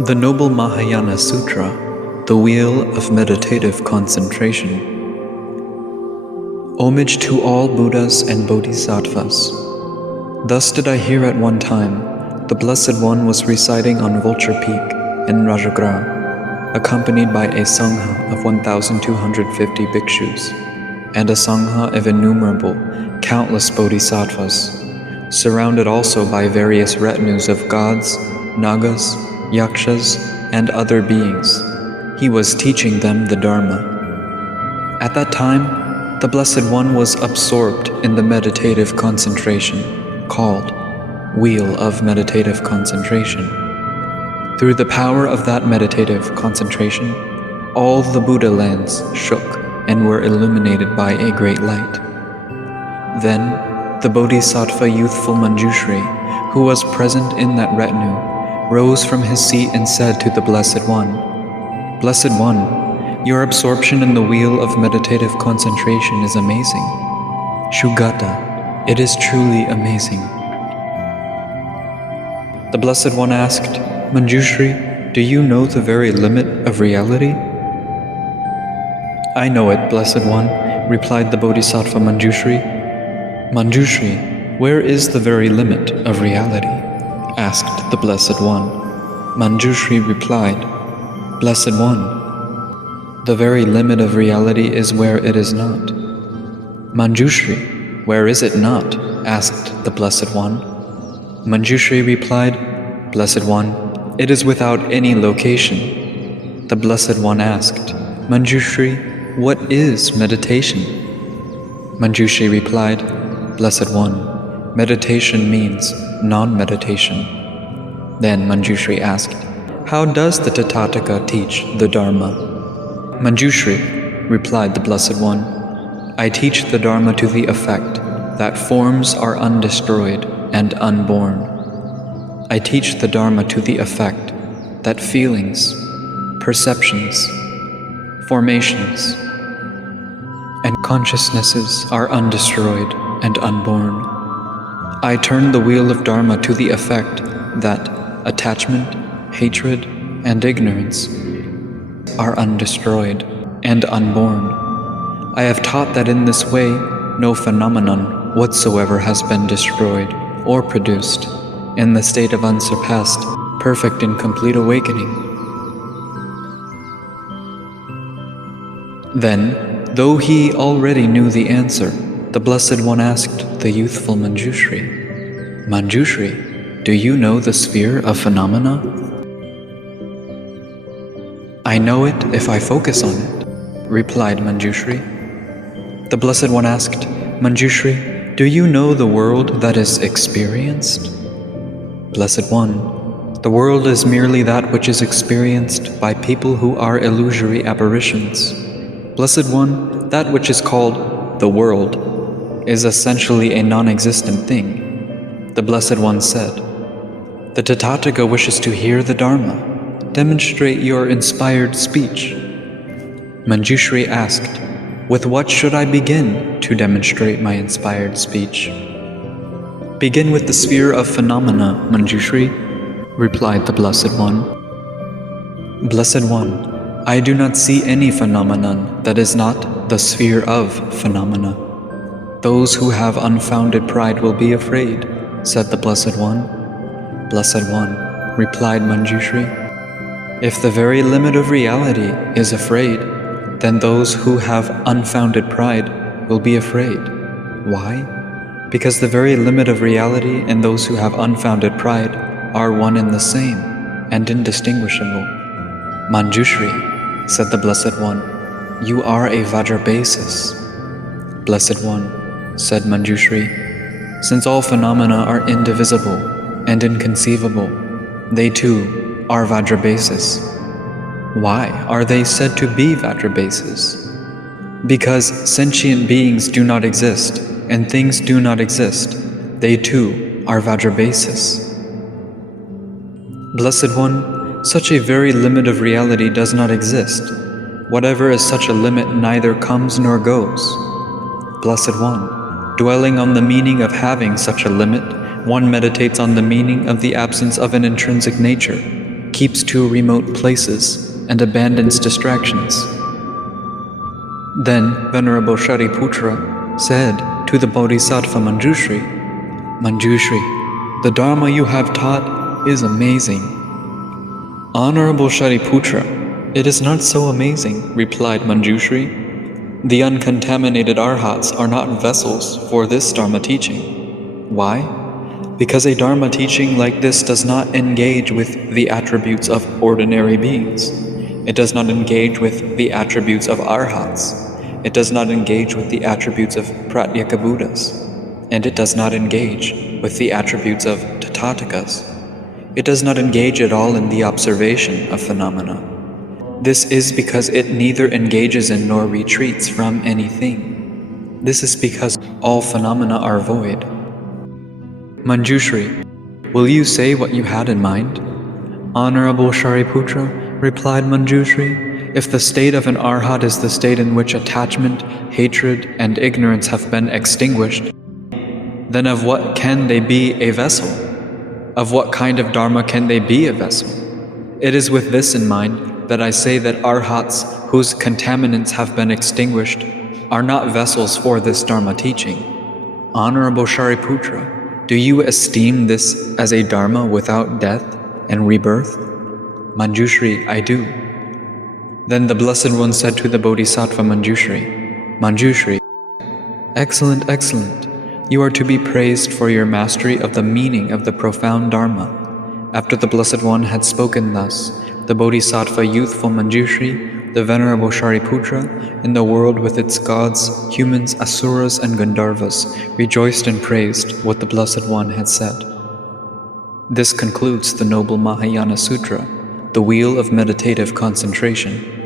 The Noble Mahāyāna Sūtra, the Wheel of Meditative Concentration. Homage to all Buddhas and bodhisattvas. Thus did I hear at one time, the Blessed One was reciting on Vulture Peak in Rājagṛha, accompanied by a Sangha of 1,250 bhikshus, and a Sangha of innumerable, countless bodhisattvas, surrounded also by various retinues of gods, nagas, yakshas, and other beings. He was teaching them the Dharma. At that time, the Blessed One was absorbed in the meditative concentration, called Wheel of Meditative Concentration. Through the power of that meditative concentration, all the Buddha lands shook and were illuminated by a great light. Then, the Bodhisattva youthful Mañjuśrī, who was present in that retinue, rose from his seat and said to the Blessed One, "Blessed One, your absorption in the wheel of meditative concentration is amazing. Shugata, it is truly amazing." The Blessed One asked, "Mañjuśrī, do you know the very limit of reality?" "I know it, Blessed One," replied the Bodhisattva Mañjuśrī. "Mañjuśrī, where is the very limit of reality?" asked the Blessed One. Mañjuśrī replied, "Blessed One, the very limit of reality is where it is not." "Mañjuśrī, where is it not?" asked the Blessed One. Mañjuśrī replied, "Blessed One, it is without any location." The Blessed One asked, "Mañjuśrī, what is meditation?" Mañjuśrī replied, "Blessed One, meditation means non-meditation." Then Mañjuśrī asked, "How does the Tathagata teach the Dharma?" "Mañjuśrī," replied the Blessed One, "I teach the Dharma to the effect that forms are undestroyed and unborn. I teach the Dharma to the effect that feelings, perceptions, formations, and consciousnesses are undestroyed and unborn. I turn the wheel of Dharma to the effect that attachment, hatred, and ignorance are undestroyed and unborn. I have taught that in this way no phenomenon whatsoever has been destroyed or produced in the state of unsurpassed, perfect and complete awakening." Then, though he already knew the answer, the Blessed One asked the youthful Mañjuśrī, "Mañjuśrī, do you know the sphere of phenomena?" "I know it if I focus on it," replied Mañjuśrī. The Blessed One asked, "Mañjuśrī, do you know the world that is experienced?" "Blessed One, the world is merely that which is experienced by people who are illusory apparitions. Blessed One, that which is called the world is essentially a non-existent thing." The Blessed One said, "The Tathagata wishes to hear the Dharma. Demonstrate your inspired speech." Mañjuśrī asked, "With what should I begin to demonstrate my inspired speech?" "Begin with the sphere of phenomena, Mañjuśrī," replied the Blessed One. "Blessed One, I do not see any phenomenon that is not the sphere of phenomena. Those who have unfounded pride will be afraid," said the Blessed One. "Blessed One," replied Mañjuśrī, "if the very limit of reality is afraid, then those who have unfounded pride will be afraid. Why? Because the very limit of reality and those who have unfounded pride are one and the same, and indistinguishable." "Mañjuśrī," said the Blessed One, "you are a Vajrabasis." "Blessed One," said Mañjuśrī, "since all phenomena are indivisible and inconceivable, they too are Vajrabasis." "Why are they said to be Vajrabasis?" "Because sentient beings do not exist and things do not exist, they too are Vajrabasis." "Blessed One, such a very limit of reality does not exist. Whatever is such a limit neither comes nor goes." "Blessed One, dwelling on the meaning of having such a limit, one meditates on the meaning of the absence of an intrinsic nature, keeps to remote places and abandons distractions. Then Venerable Shariputra said to the Bodhisattva Mañjuśrī, Mañjuśrī, the Dharma you have taught is amazing. Honorable Shariputra, it is not so amazing, replied Mañjuśrī. The uncontaminated arhats are not vessels for this Dharma teaching. Why? Because a Dharma teaching like this does not engage with the attributes of ordinary beings. It does not engage with the attributes of arhats. It does not engage with the attributes of pratyeka Buddhas. And it does not engage with the attributes of Tathagatas. It does not engage at all in the observation of phenomena. This is because it neither engages in nor retreats from anything. This is because all phenomena are void. Mañjuśrī, will you say what you had in mind? Honorable Shariputra, replied Mañjuśrī, if the state of an arhat is the state in which attachment, hatred, and ignorance have been extinguished, then of what can they be a vessel? Of what kind of Dharma can they be a vessel? It is with this in mind that I say that arhats whose contaminants have been extinguished are not vessels for this Dharma teaching. Honorable Shariputra, do you esteem this as a Dharma without death and rebirth? Mañjuśrī, I do. Then the Blessed One said to the Bodhisattva Mañjuśrī, Mañjuśrī, excellent, excellent. You are to be praised for your mastery of the meaning of the profound Dharma. After the Blessed One had spoken thus, the Bodhisattva youthful Mañjuśrī, the Venerable Shariputra, in the world with its gods, humans, asuras, and Gandharvas, rejoiced and praised what the Blessed One had said. This concludes the noble Mahāyāna Sūtra, the wheel of meditative concentration.